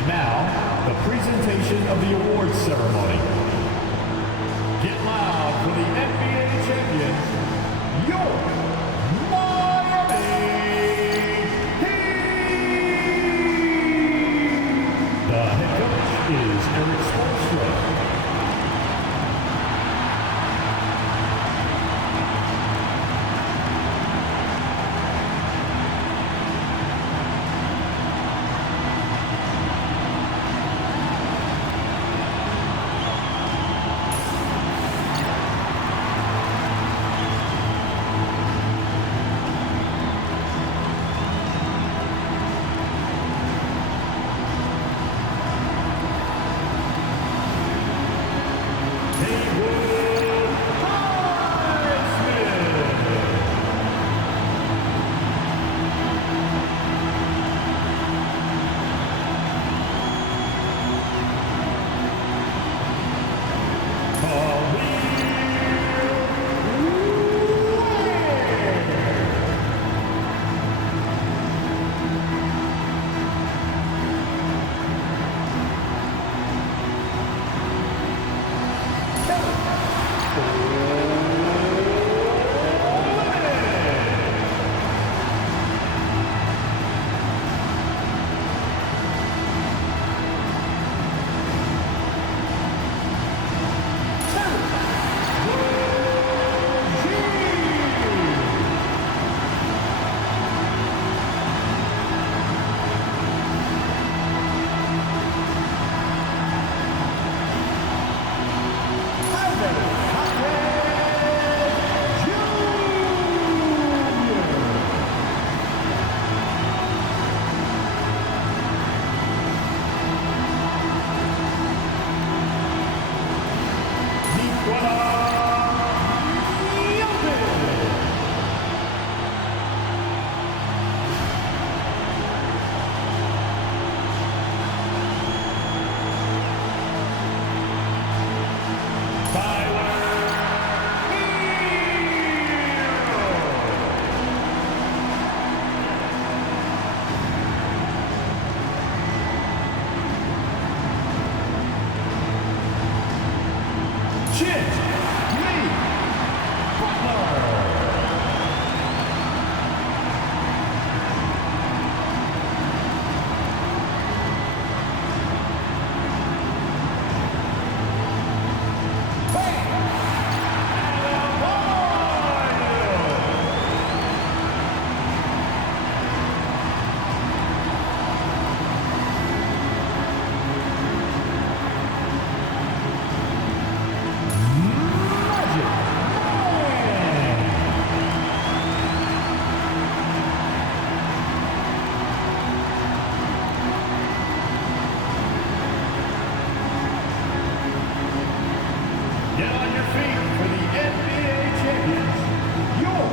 And now, the presentation of the awards ceremony. Get loud for the NBA champions, your Miami Heat! The head coach is Eric Spoelstra. Get on your feet for the NBA champions, your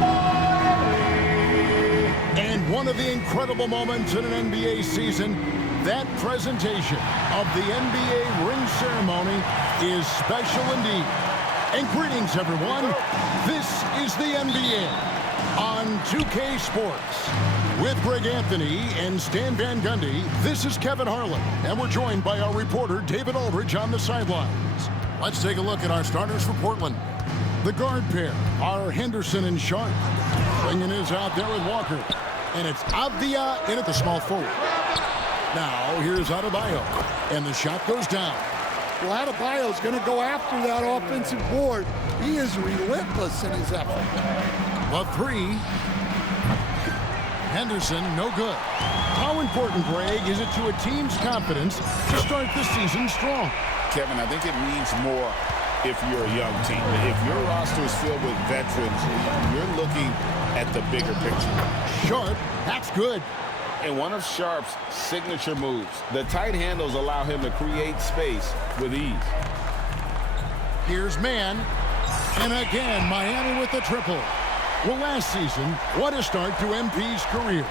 Miami! And one of the incredible moments in an NBA season, that presentation of the NBA ring ceremony is special indeed. And greetings, everyone. This is the NBA on 2K Sports. With Greg Anthony and Stan Van Gundy, this is Kevin Harlan, and we're joined by our reporter, David Aldridge, on the sidelines. Let's take a look at our starters for Portland. The guard pair are Henderson and Sharp. Bringing his out there with Walker. And it's Avdia in at the small forward. Now, here's Adebayo. And the shot goes down. Well, Adebayo's going to go after that offensive board. He is relentless in his effort. The three. Henderson, no good. How important, Greg, is it to a team's confidence to start the season strong? Kevin, I think it means more if you're a young team. If your roster is filled with veterans, you're looking at the bigger picture. Sharp, that's good. And one of Sharp's signature moves, the tight handles allow him to create space with ease. Here's Mann. And again, Miami with the triple. Well, last season, what a start to MP's career.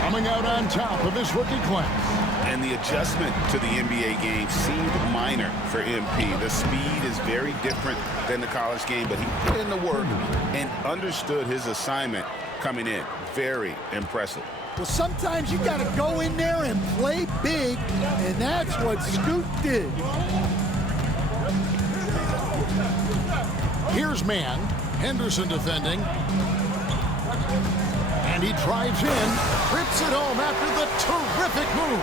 Coming out on top of his rookie class. And the adjustment to the NBA game seemed minor for MP. The speed is very different than the college game, but he put in the work and understood his assignment coming in. Very impressive. Well, sometimes you got to go in there and play play big, and that's what Scoot did. Here's man. Henderson defending. And he drives in, rips it home after the terrific move.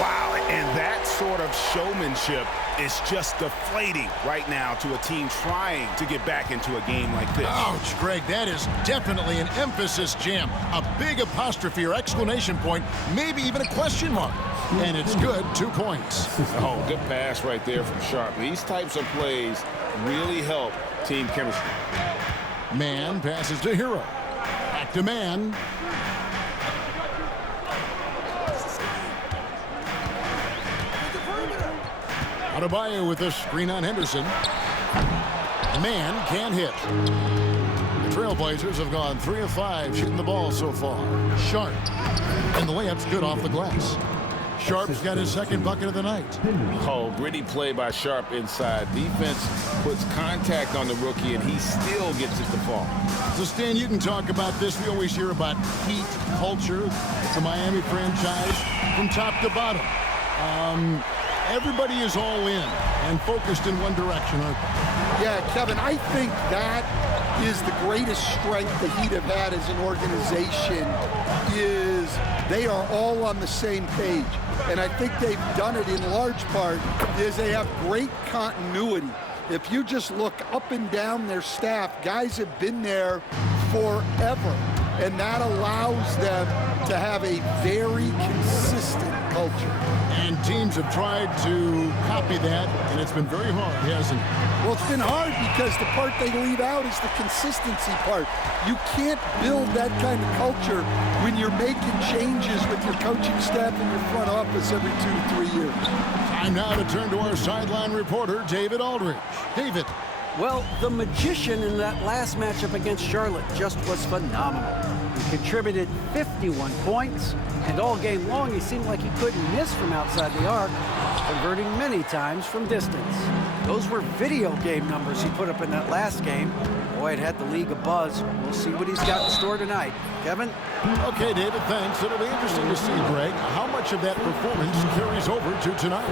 Wow, and that sort of showmanship is just deflating right now to a team trying to get back into a game like this. Ouch, Greg, that is definitely an emphasis jam. A big apostrophe or exclamation point, maybe even a question mark. And it's good, 2 points. Oh, good pass right there from Sharp. These types of plays really help team chemistry. Man passes to Hero. Back to man. Adebayo with a screen on Henderson. Man can't hit. The Trailblazers have gone 3 of 5 shooting the ball so far. Sharp. And the layup's good off the glass. Sharp's got his second bucket of the night. Oh, gritty play by Sharp inside. Defense puts contact on the rookie, and he still gets it to fall. So, Stan, you can talk about this. We always hear about heat culture, the Miami franchise, from top to bottom. Everybody is all in and focused in one direction, aren't they? Yeah, Kevin, I think that is the greatest strength the Heat have had as an organization is they are all on the same page. And I think they've done it in large part is they have great continuity. If you just look up and down their staff, guys have been there forever. And that allows them to have a very consistent culture. And teams have tried to copy that, and it's been very hard, hasn't it? Well, it's been hard because the part they leave out is the consistency part. You can't build that kind of culture when you're making changes with your coaching staff and your front office every 2 to 3 years. Time now to turn to our sideline reporter, David Aldridge. David. Well, the magician in that last matchup against Charlotte just was phenomenal. He contributed 51 points, and all game long he seemed like he couldn't miss from outside the arc, converting many times from distance. Those were video game numbers he put up in that last game. Boy, it had the league abuzz. We'll see what he's got in store tonight. Kevin? Okay, David, thanks. It'll be interesting to see, Greg, how much of that performance carries over to tonight.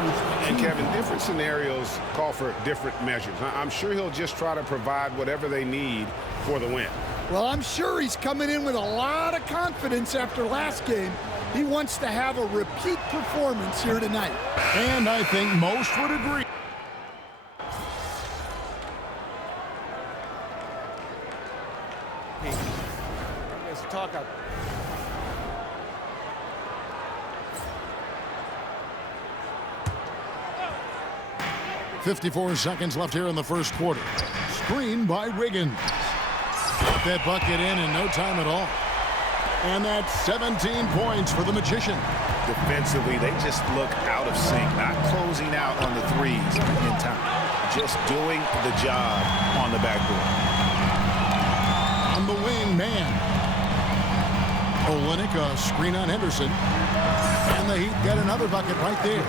And, Kevin, different scenarios call for different measures. I'm sure he'll just try to provide whatever they need for the win. Well, I'm sure he's coming in with a lot of confidence after last game. He wants to have a repeat performance here tonight. And I think most would agree. Let's talk up. .54 seconds left here in the first quarter. Screen by Wiggins. Got that bucket in no time at all. And that's 17 points for the magician. Defensively, they just look out of sync, not closing out on the threes in time. Just doing the job on the backboard. On the wing, man. Olynyk, a screen on Henderson. And the Heat got another bucket right there.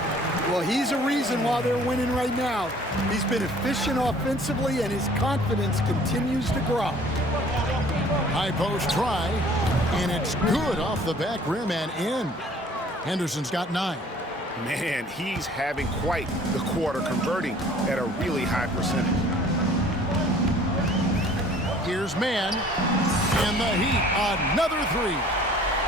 Well, he's a reason why they're winning right now. He's been efficient offensively, and his confidence continues to grow. High post try, and it's good off the back rim and in. Henderson's got 9. Man, he's having quite the quarter, converting at a really high percentage. Here's man, and the Heat, another 3.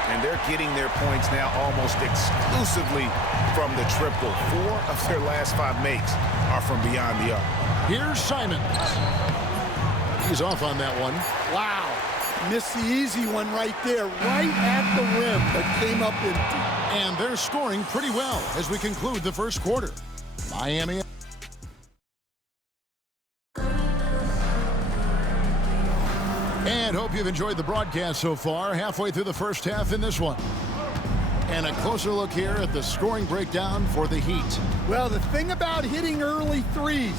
And they're getting their points now almost exclusively from the triple. 4 of their last 5 makes are from beyond the arc. Here's Simons. He's off on that one. Wow. Missed the easy one right there, right at the rim, but came up empty. And they're scoring pretty well as we conclude the first quarter. Miami. And hope you've enjoyed the broadcast so far. Halfway through the first half in this one. And a closer look here at the scoring breakdown for the Heat. Well, the thing about hitting early threes,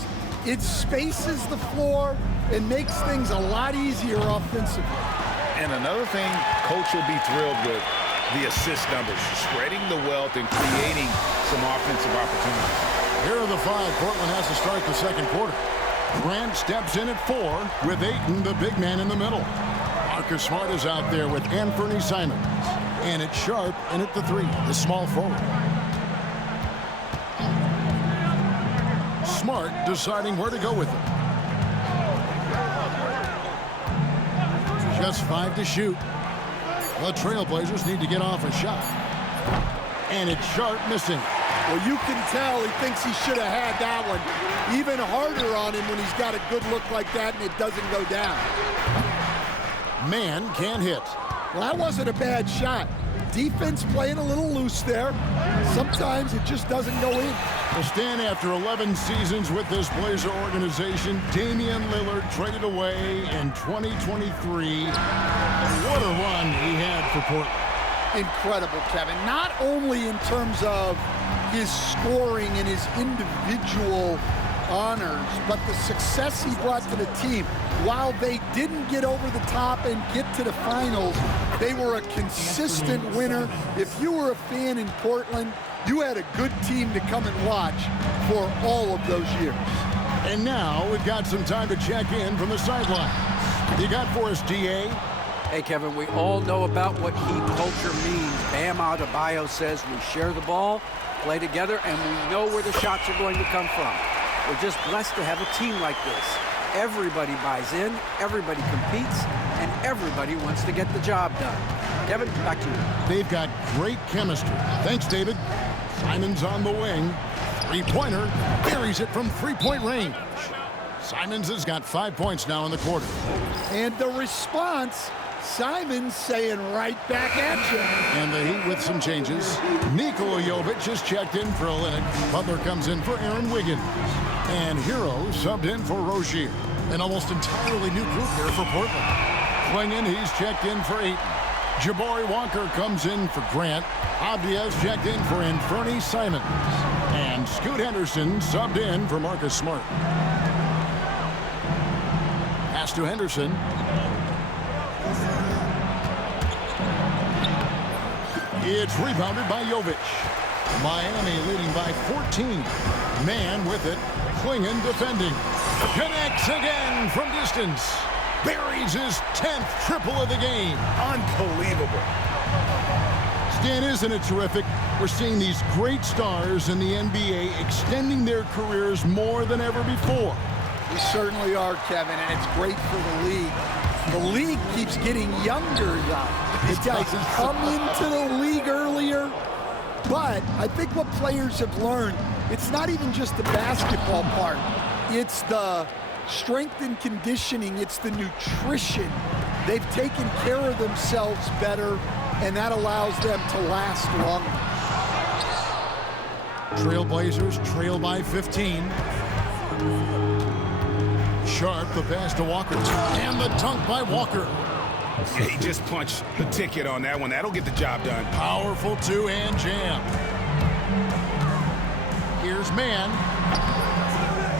it spaces the floor and makes things a lot easier offensively. And another thing coach will be thrilled with, the assist numbers, spreading the wealth and creating some offensive opportunities. Here are the 5 Portland has to start the second quarter. Grant steps in at 4 with Ayton, the big man, in the middle. Marcus Smart is out there with Anthony Simons. And it's Sharp in at the 3, the small forward. Smart deciding where to go with it. Just 5 to shoot. The Trailblazers need to get off a shot. And it's Sharp missing. Well, you can tell he thinks he should have had that one. Even harder on him when he's got a good look like that and it doesn't go down. Man can't hit. Well, that wasn't a bad shot. Defense playing a little loose there. Sometimes it just doesn't go in. Well, Stan, after 11 seasons with this Blazer organization, Damian Lillard traded away in 2023. What a run he had for Portland. Incredible, Kevin. Not only in terms of his scoring and his individual honors, but the success he brought to the team. While they didn't get over the top and get to the finals, they were a consistent winner. If you were a fan in Portland, you had a good team to come and watch for all of those years. And now we've got some time to check in from the sidelines. You got for us, DA? Hey, Kevin, we all know about what Heat culture means. Bam Adebayo says we share the ball, play together, and we know where the shots are going to come from. We're just blessed to have a team like this. Everybody buys in, everybody competes, and everybody wants to get the job done. Kevin, back to you. They've got great chemistry. Thanks, David. Simons on the wing. Three-pointer. Buries it from three-point range. Simons has got 5 points now in the quarter. And the response, Simons saying right back at you. And the Heat with some changes. Nikola Jovic is checked in for Olynyk. Butler comes in for Aaron Wiggins. And Hero subbed in for Rozier. An almost entirely new group here for Portland. Klingon, he's checked in for Ayton. Jabari Walker comes in for Grant. Abdia's checked in for Anthony Simons. And Scoot Henderson subbed in for Marcus Smart. Pass to Henderson. It's rebounded by Jovic. Miami leading by 14. Man with it. Klingon defending. Connects again from distance. Buries his 10th triple of the game. Unbelievable. Stan, isn't it terrific? We're seeing these great stars in the NBA extending their careers more than ever before. We certainly are, Kevin, and it's great for the league. The league keeps getting younger, though. These guys come into the league earlier, but I think what players have learned, it's not even just the basketball part. It's the strength and conditioning. It's the nutrition. They've taken care of themselves better, and that allows them to last longer. Trailblazers trail by 15. Sharp, the pass to Walker. And the dunk by Walker. Yeah, he just punched the ticket on that one. That'll get the job done. Powerful two-hand jam. Here's Man.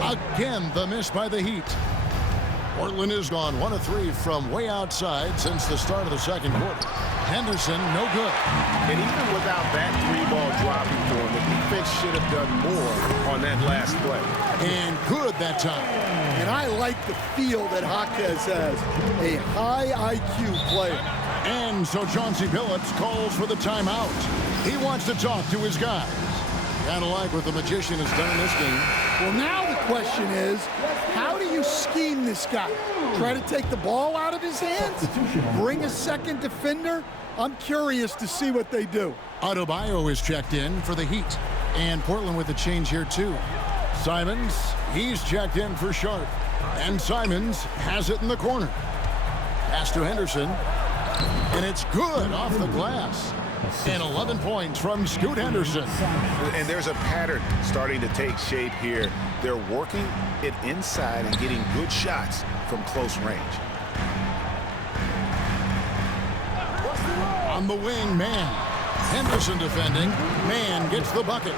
Again, the miss by the Heat. Portland has gone 1 of 3 from way outside since the start of the second quarter. Henderson, no good. And even without that three-ball dropping for him, the defense should have done more on that last play. And good that time. And I like the feel that Jaquez has. A high IQ player. And so Chauncey Billups calls for the timeout. He wants to talk to his guys. Kind of like what the Magician has done in this game. Well, now the question is, how do you scheme this guy? Try to take the ball out of his hands? Bring a second defender? I'm curious to see what they do. Adebayo is checked in for the Heat. And Portland with a change here, too. Simons, he's checked in for Sharp. And Simons has it in the corner. Pass to Henderson. And it's good off the glass. And 11 points from Scoot Henderson. And there's a pattern starting to take shape here. They're working it inside and getting good shots from close range. On the wing, Man. Henderson defending. Man gets the bucket.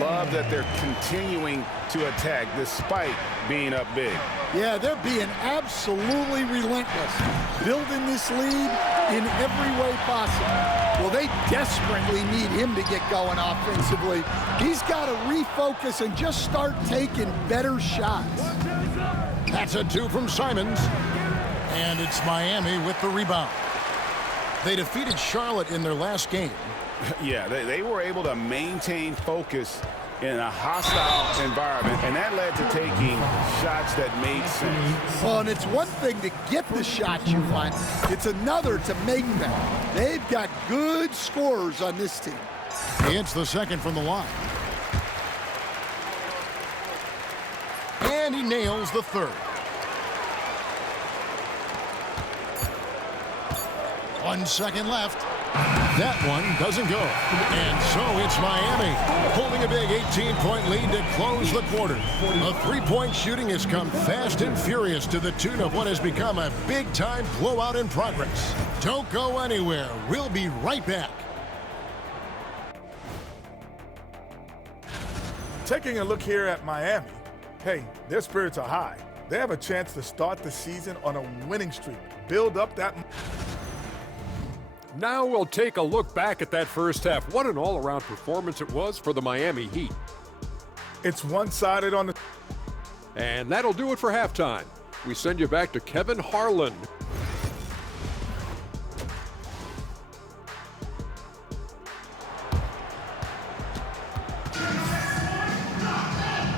Love that they're continuing to attack despite being up big. Yeah, they're being absolutely relentless. Building this lead in every way possible. Well, they desperately need him to get going offensively. He's got to refocus and just start taking better shots. That's a 2 from Simons. And it's Miami with the rebound. They defeated Charlotte in their last game. Yeah, they were able to maintain focus in a hostile environment, and that led to taking shots that made sense. Well, and it's one thing to get the shot you want. It's another to make them. They've got good scorers on this team. He hits the second from the line. And he nails the third. 1 second left. That one doesn't go. And so it's Miami holding a big 18-point lead to close the quarter. The three-point shooting has come fast and furious to the tune of what has become a big-time blowout in progress. Don't go anywhere. We'll be right back. Taking a look here at Miami, hey, their spirits are high. They have a chance to start the season on a winning streak. Build up that... Now we'll take a look back at that first half. What an all-around performance it was for the Miami Heat. It's one-sided on the... And that'll do it for halftime. We send you back to Kevin Harlan.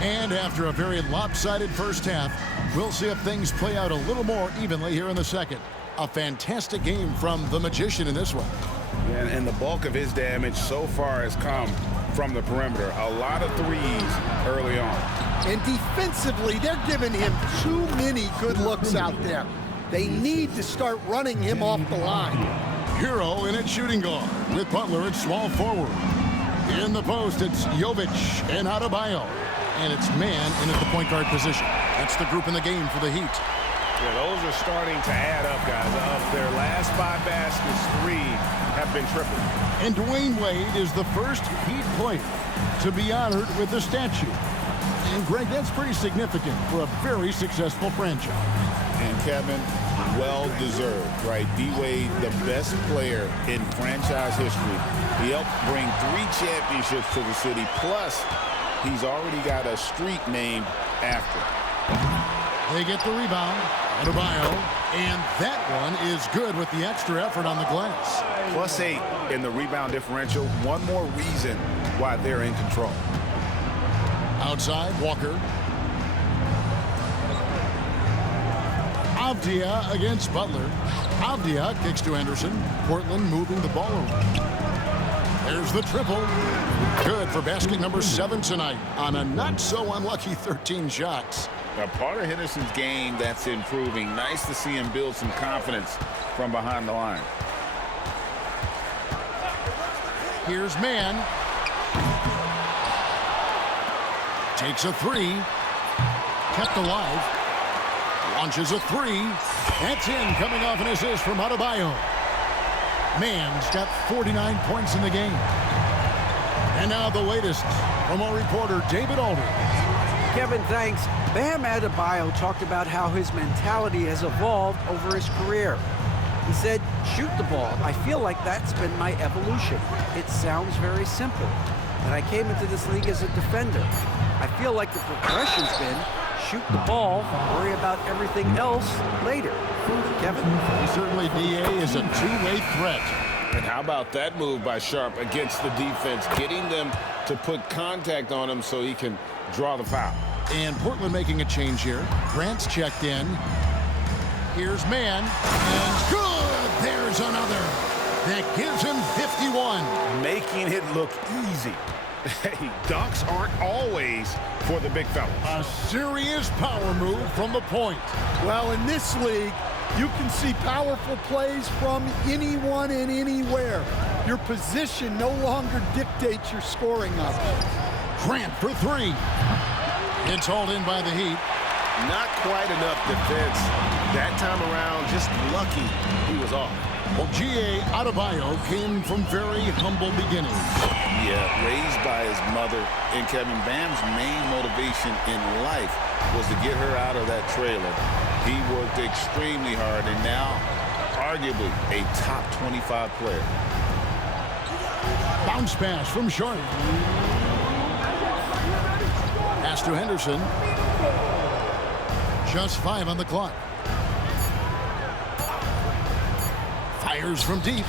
And after a very lopsided first half, we'll see if things play out a little more evenly here in the second. A fantastic game from the Magician in this one. And the bulk of his damage so far has come from the perimeter. A lot of threes early on. And defensively, they're giving him too many good looks out there. They need to start running him off the line. Hero in at shooting guard with Butler at small forward. In the post, it's Jovic and Adebayo. And it's man in at the point guard position. That's the group in the game for the Heat. Yeah, those are starting to add up, guys. Of their last 5 baskets, 3 have been triple. And Dwayne Wade is the first Heat player to be honored with a statue. And Greg, that's pretty significant for a very successful franchise. And Kevin, well-deserved, right? D-Wade, the best player in franchise history. He helped bring 3 championships to the city, plus he's already got a street named after him. They get the rebound, Adebayo, and that one is good with the extra effort on the glass. +8 in the rebound differential. One more reason why they're in control. Outside, Walker. Avdia against Butler. Avdia kicks to Henderson. Portland moving the ball around. There's the triple. Good for basket number 7 tonight on a not-so-unlucky 13 shots. A part of Henderson's game that's improving. Nice to see him build some confidence from behind the line. Here's man. Takes a 3. Kept alive. Launches a 3. That's in, coming off an assist from Adebayo. Man's got 49 points in the game. And now the latest from our reporter, David Alder. Kevin, thanks. Bam Adebayo talked about how his mentality has evolved over his career. He said, shoot the ball. I feel like that's been my evolution. It sounds very simple. When I came into this league as a defender, I feel like the progression's been shoot the ball, worry about everything else later. Kevin? Certainly, DA is a two-way threat. And how about that move by Sharp against the defense, getting them to put contact on him so he can draw the foul. And Portland making a change here. Grant's checked in. Here's man. And good! There's another. That gives him 51. Making it look easy. Hey, dunks aren't always for the big fella. A serious power move from the point. Well, in this league, you can see powerful plays from anyone and anywhere. Your position no longer dictates your scoring options. Grant for 3. It's hauled in by the Heat. Not quite enough defense. That time around, just lucky he was off. Well, G.A. Adebayo came from very humble beginnings. Yeah, raised by his mother. And Kevin, Bam's main motivation in life was to get her out of that trailer. He worked extremely hard and now arguably a top 25 player. Bounce pass from Sharp. Pass to Henderson. Just 5 on the clock. Fires from deep.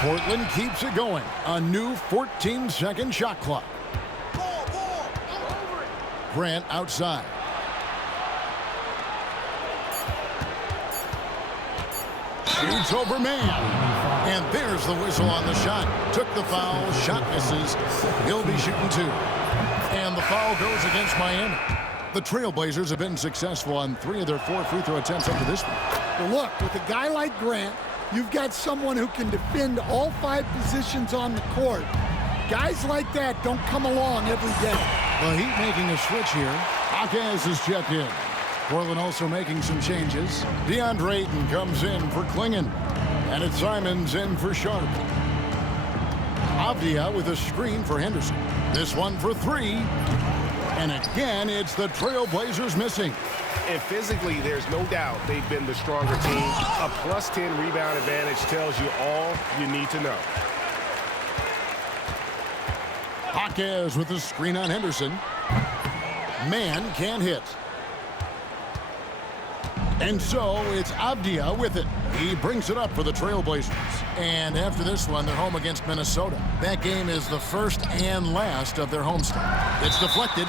Portland keeps it going. A new 14-second shot clock. Bryant outside. Shoots over man. And there's the whistle on the shot. Took the foul. Shot misses. He'll be shooting 2. And the foul goes against Miami. The Trailblazers have been successful on 3 of their 4 free throw attempts up to this point. Well, look, with a guy like Grant, you've got someone who can defend all 5 positions on the court. Guys like that don't come along every day. The Heat making a switch here. Hawkins is checked in. Portland also making some changes. DeAndre Ayton comes in for Klingon. And it's Simons in for Sharp. Avdia with a screen for Henderson. This one for 3. And again, it's the Trailblazers missing. And physically, there's no doubt they've been the stronger team. A +10 rebound advantage tells you all you need to know. Hawkins with a screen on Henderson. Man can't hit. And so it's Avdia with it. He brings it up for the Trailblazers. And after this one, they're home against Minnesota. That game is the first and last of their homestand. It's deflected,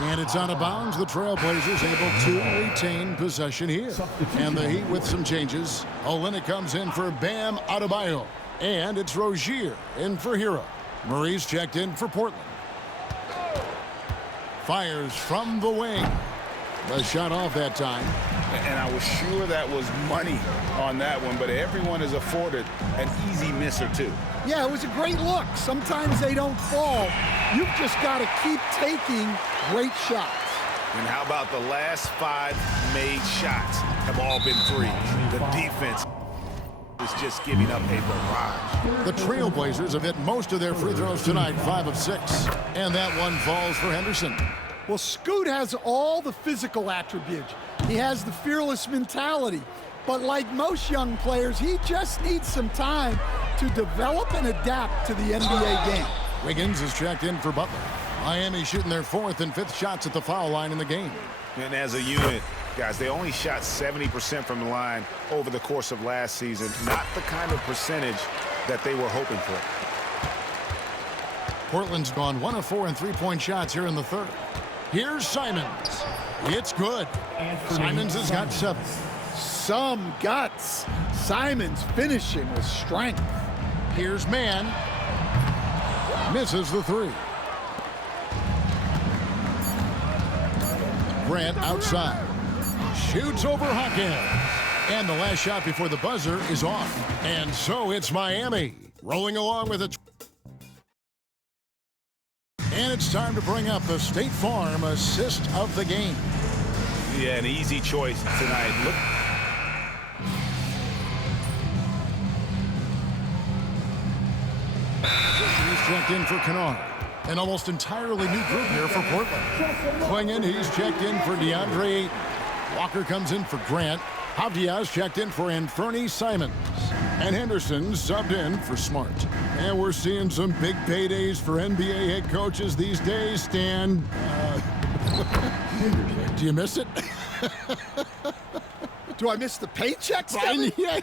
and it's out of bounds. The Trailblazers able to retain possession here. And the Heat with some changes. Olynyk comes in for Bam Adebayo. And it's Rozier in for Hero. Murray's checked in for Portland. Fires from the wing. The shot off that time. And I was sure that was money on that one, but everyone is afforded an easy miss or 2. Yeah, it was a great look. Sometimes they don't fall. You've just got to keep taking great shots. And how about the last 5 made shots have all been 3s? The defense is just giving up a barrage. The Trailblazers have hit most of their free throws tonight, 5 of 6. And that one falls for Henderson. Well, Scoot has all the physical attributes. He has the fearless mentality. But like most young players, he just needs some time to develop and adapt to the NBA game. Wiggins is checked in for Butler. Miami shooting their 4th and 5th shots at the foul line in the game. And as a unit, guys, they only shot 70% from the line over the course of last season. Not the kind of percentage that they were hoping for. Portland's gone 1 of 4 in 3-point shots here in the 3rd. Here's Simons. It's good. Simons has got 7. Some guts. Simons finishing with strength. Here's Man. Misses the 3. Bryant outside. Shoots over Hawkins. And the last shot before the buzzer is off. And so it's Miami rolling along with it. And it's time to bring up the State Farm assist of the game. Yeah, an easy choice tonight. Look. He's checked in for Kennard. An almost entirely new group here for Portland. Klingon, he's checked in for DeAndre Ayton. Walker comes in for Grant. Avdia's checked in for Anthony Simons. And Henderson subbed in for Smart. And we're seeing some big paydays for NBA head coaches these days, Stan. Do you miss it? Do I miss the paychecks?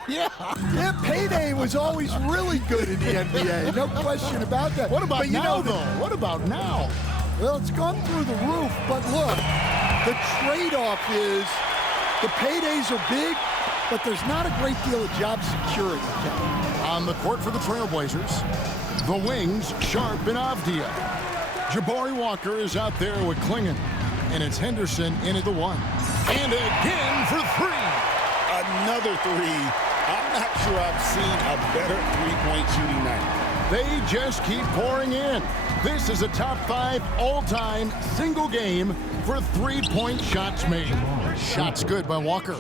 Yeah. Payday was always really good in the NBA. No question about that. What about but now, though? What about now? Well, it's gone through the roof, but look, the trade-off is the paydays are big, but there's not a great deal of job security. On the court for the Trailblazers, the wings, Sharp and Avdia. Jabari Walker is out there with Klingon, and it's Henderson in at the 1. And again for 3. Another 3. I'm not sure I've seen a better three-point shooting night. They just keep pouring in. This is a top 5 all-time single game for 3-point shots made. Shots good by Walker.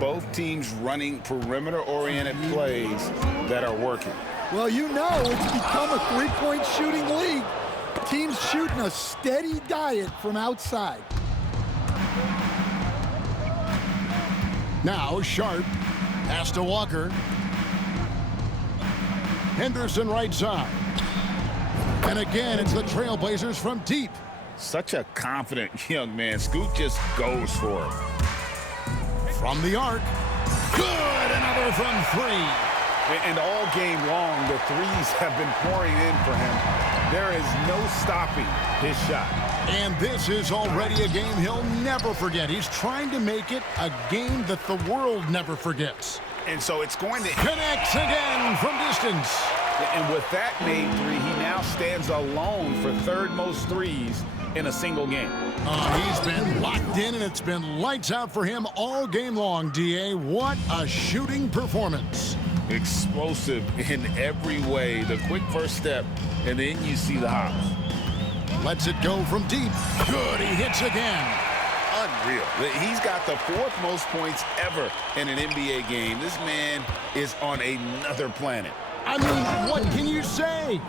Both teams running perimeter-oriented plays that are working. Well, you know it's become a three-point shooting league. Teams shooting a steady diet from outside. Now Sharp. Pass to Walker. Henderson right side. And again, it's the Trailblazers from deep. Such a confident young man. Scoot just goes for it. From the arc. Good, another from three. And all game long, the threes have been pouring in for him. There is no stopping his shot. And this is already a game he'll never forget. He's trying to make it a game that the world never forgets. And so it's going to... Connects again from distance. And with that made three, he now stands alone for third most threes in a single game. He's been locked in, and it's been lights out for him all game long, D.A. What a shooting performance. Explosive in every way. The quick first step, and then you see the hops. Lets it go from deep. Good, he hits again. Unreal. He's got the fourth most points ever in an NBA game. This man is on another planet. I mean, what can you say?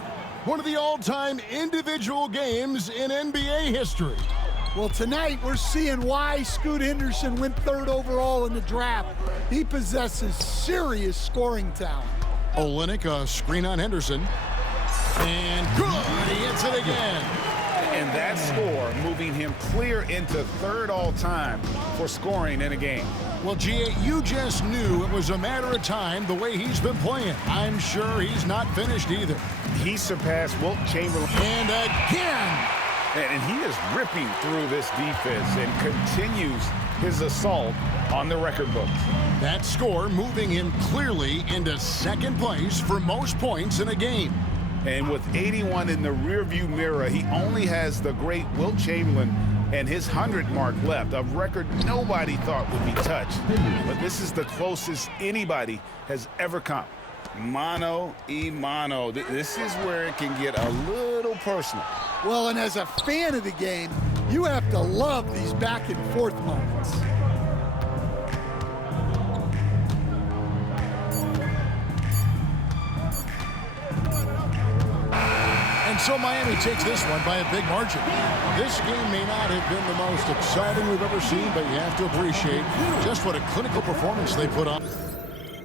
One of the all-time individual games in NBA history. Well, tonight we're seeing why Scoot Henderson went third overall in the draft. He possesses serious scoring talent. Olynyk, a screen on Henderson. And good, he hits it again. And that score moving him clear into third all-time for scoring in a game. Well, G.A., you just knew it was a matter of time the way he's been playing. I'm sure he's not finished either. He surpassed Wilt Chamberlain. And again. And he is ripping through this defense and continues his assault on the record books. That score moving him clearly into second place for most points in a game. And with 81 in the rearview mirror, he only has the great Wilt Chamberlain and his 100 mark left, a record nobody thought would be touched. But this is the closest anybody has ever come. Mano y mano. This is where it can get a little personal. Well, and as a fan of the game, you have to love these back and forth moments. And so Miami takes this one by a big margin. This game may not have been the most exciting we've ever seen, but you have to appreciate just what a clinical performance they put on.